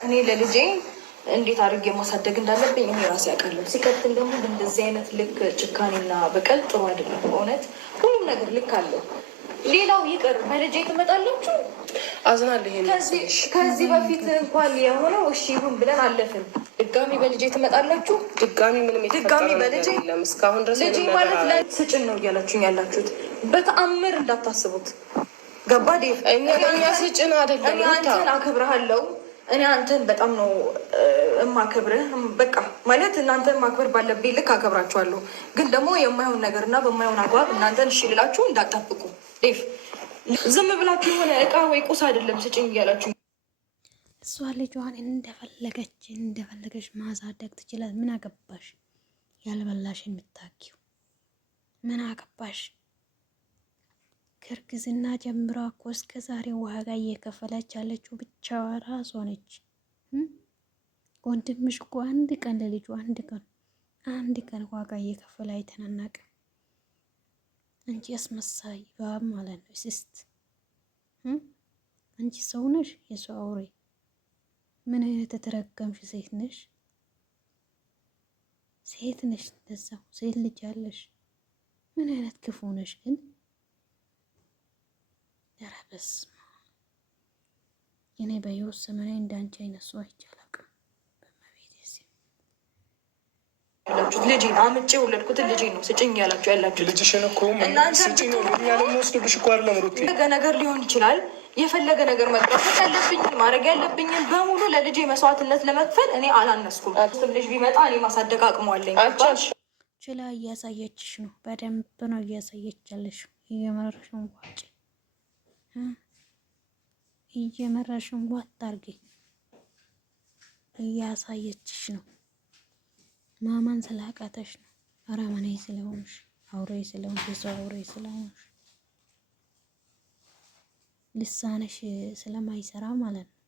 እኔ ለልጄ እንዴት አድርጌ ማሳደግ እንዳለብኝ እኔ ራሴ ያውቃለሁ። ሲቀጥል ደግሞ እንደዚህ አይነት ልክ ጭካኔና በቀል ጥሩ አይደለም። በእውነት ሁሉም ነገር ልክ አለው። ሌላው ይቅር በልጄ ትመጣላችሁ አዝናለሁ። ከዚህ በፊት እንኳን የሆነው እሺ ይሁን ብለን አለፍን። ድጋሚ በልጄ ትመጣላችሁ። ድጋሚ ምንም ድጋሚ በልጄ እስካሁን ድረስ ልጄ ማለት ላይ ስጭን ነው እያላችሁኝ ያላችሁት። በተአምር እንዳታስቡት። ገባ ዴቭ? እኛ ስጭን አይደለም። እኔ አንተን አክብረሃለሁ። እኔ አንተን በጣም ነው እማከብርህ። በቃ ማለት እናንተን ማክበር ባለብኝ ልክ አከብራችኋለሁ። ግን ደግሞ የማይሆን ነገር እና በማይሆን አግባብ እናንተን እሺ ልላችሁ እንዳጠብቁ ዴቭ። ዝም ብላችሁ የሆነ እቃ ወይ ቁስ አይደለም ስጭኝ እያላችሁ እሷ ልጇን እንደፈለገች ማሳደግ ትችላል። ምን አገባሽ? ያልበላሽ የምታኪው ምን አገባሽ? ከእርግዝና ጀምራ እኮ እስከ ዛሬ ዋጋ እየከፈለች ያለችው ብቻዋ ራሷ ነች። ወንድምሽ እኮ አንድ ቀን ለልጁ አንድ ቀን ዋጋ እየከፈለ አይተናናቅ። አንቺ አስመሳይ ማለት ነው። ስስት አንቺ ሰው ነሽ? የሰው አውሬ! ምን አይነት የተረገምሽ ሴት ነሽ? ሴት ነሽ፣ እንደዛው ሴት ልጅ አለሽ። ምን አይነት ክፉ ነሽ ግን! ያረበስ እኔ በህይወት ዘመኔ እንዳንቺ አይነት ሰው አይቻላቅም። በመቤቴ ያላችሁት ልጄ አምጬ የወለድኩትን ልጄ ነው ስጭኝ ያላችሁ ልጅሽን እኮ ስጭኝ ወስድብሽ እኮ አይደለም ሩቲ። ነገር ሊሆን ይችላል። የፈለገ ነገር መቅረፍ ያለብኝን ማድረግ ያለብኝን በሙሉ ለልጄ መስዋዕትነት ለመክፈል እኔ አላነስኩም። ልጅ ቢመጣ እኔ ማሳደግ አቅሟለኝ። ችላ እያሳየችሽ ነው። በደንብ ነው እያሳየች ያለሽ። እየመረሽን ዋጭ እየመረሽን ዋጥ አርጌ እያሳየችሽ ነው። ማማን ስላቃተሽ ነው። አረመኔ ስለሆንሽ፣ አውሬ ስለሆንሽ፣ የሰው አውሬ ስለሆንሽ ልሳነሽ ስለማይሰራ ማለት ነው።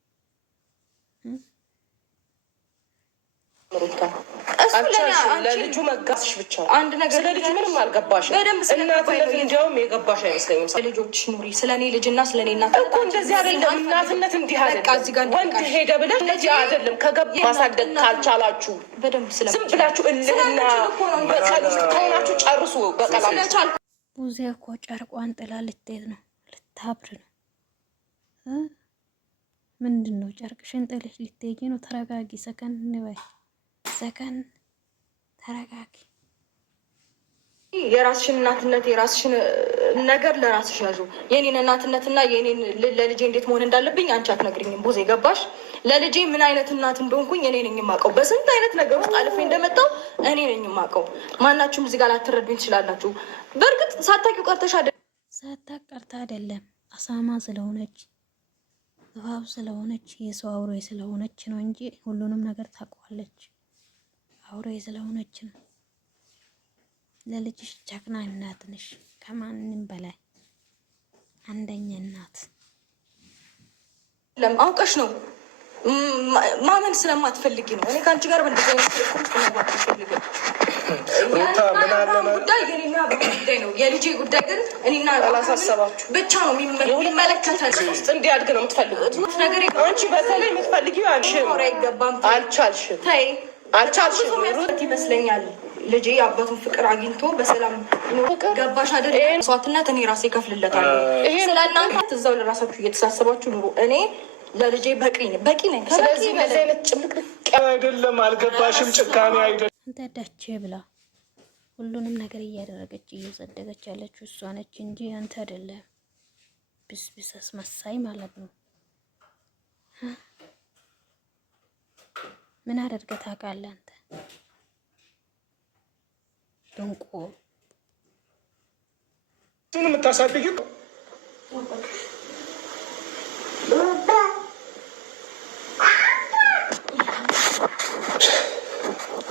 ለልጁ መጋስሽ ብቻ አንድ ነገር ስለ ልጁ ምንም አልገባሽም። እናትነት እንዲያውም የገባሽ አይመስለኝም። ልጆች ኑሪ ስለ እኔ ልጅና ስለ እኔ እናት እኮ እንደዚህ አይደለም። እናትነት እንዲህ አይደለም። ወንድ ሄደ ብለሽ እንደዚህ አይደለም። ከገባ ማሳደግ ካልቻላችሁ ዝም ብላችሁ እልህና በቀል ውስጥ ከሆናችሁ ጨርሱ። በቀላችሁ ቡዜ እኮ ጨርቋን ጥላ ልትሄድ ነው፣ ልታብር ነው። ምንድን ነው ጨርቅሽን ጥለሽ ልትሄጂ ነው? ተረጋጊ፣ ሰከን እንበይ። ሰከን ተረጋጊ። የራስሽን እናትነት የራስሽን ነገር ለራስሽ ያዙ። የኔን እናትነትና የኔን ለልጄ እንዴት መሆን እንዳለብኝ አንቺ አትነግሪኝም። ቡዜ ገባሽ? ለልጄ ምን አይነት እናት እንደሆንኩኝ እኔ ነኝ የማውቀው። በስንት አይነት ነገር ውስጥ አልፌ እንደመጣው እኔ ነኝ የማውቀው። ማናችሁም እዚህ ጋር ላትረዱኝ ትችላላችሁ። በእርግጥ ሳታውቂው ቀርተሽ አይደለም። አሳማ ስለሆነች እባብ ስለሆነች የሰው አውሬ ስለሆነች ነው እንጂ ሁሉንም ነገር ታውቀዋለች። አውሬ ስለሆነች ነው። ለልጅሽ ጀግና እናት ነሽ፣ ከማንም በላይ አንደኛ እናት። አውቀሽ ነው ማመን ስለማትፈልጊ ነው። እኔ ከአንቺ ጋር በእንደዚህ አይነት ጉዳይ የኔና ጉዳይ ነው። የልጄ ጉዳይ ግን እኔና አላሳሰባችሁ ብቻ ነው የሚመለከተን። ውስጥ እንዲያድግ ነው የምትፈልጉት ነገር። አንቺ በተለይ የምትፈልጊው አይገባም። አልቻልሽም ይመስለኛል። ልጄ የአባቱን ፍቅር አግኝቶ በሰላም ገባሽ አይደል? መስዋዕትነት እኔ ራሴ እከፍልለታለሁ። ስለ እናንተ እዛው ለራሳችሁ እየተሳሰባችሁ ኑሩ። እኔ ለልጄ በቂ ነኝ። ስለዚህ በዚህ አይነት ጭምቅቅ አይደለም። አልገባሽም? ጭካኔ አይደለም። አንተ ዳቼ ብላ ሁሉንም ነገር እያደረገች እየጸደቀች ያለችው እሷ ነች እንጂ አንተ አይደለም። ብስብስ አስመሳይ ማለት ነው። ምን አደርገህ ታውቃለህ አንተ? ድንቁ እሱን የምታሳድጊው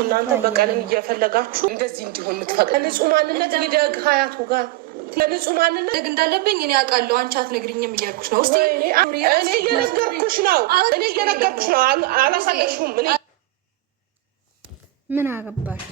እናንተ በቀልን እየፈለጋችሁ እንደዚህ እንዲሆን የምትፈቅድ ንጹህ ማንነት ይደግ ሀያቱ ጋር ንጹህ ማንነት እንዳለብኝ እኔ አውቃለሁ። አንቺ አትነግሪኝም እያልኩሽ ነው። እኔ እየነገርኩሽ ነው። አላሳደግሽውም። ምን አገባሽ?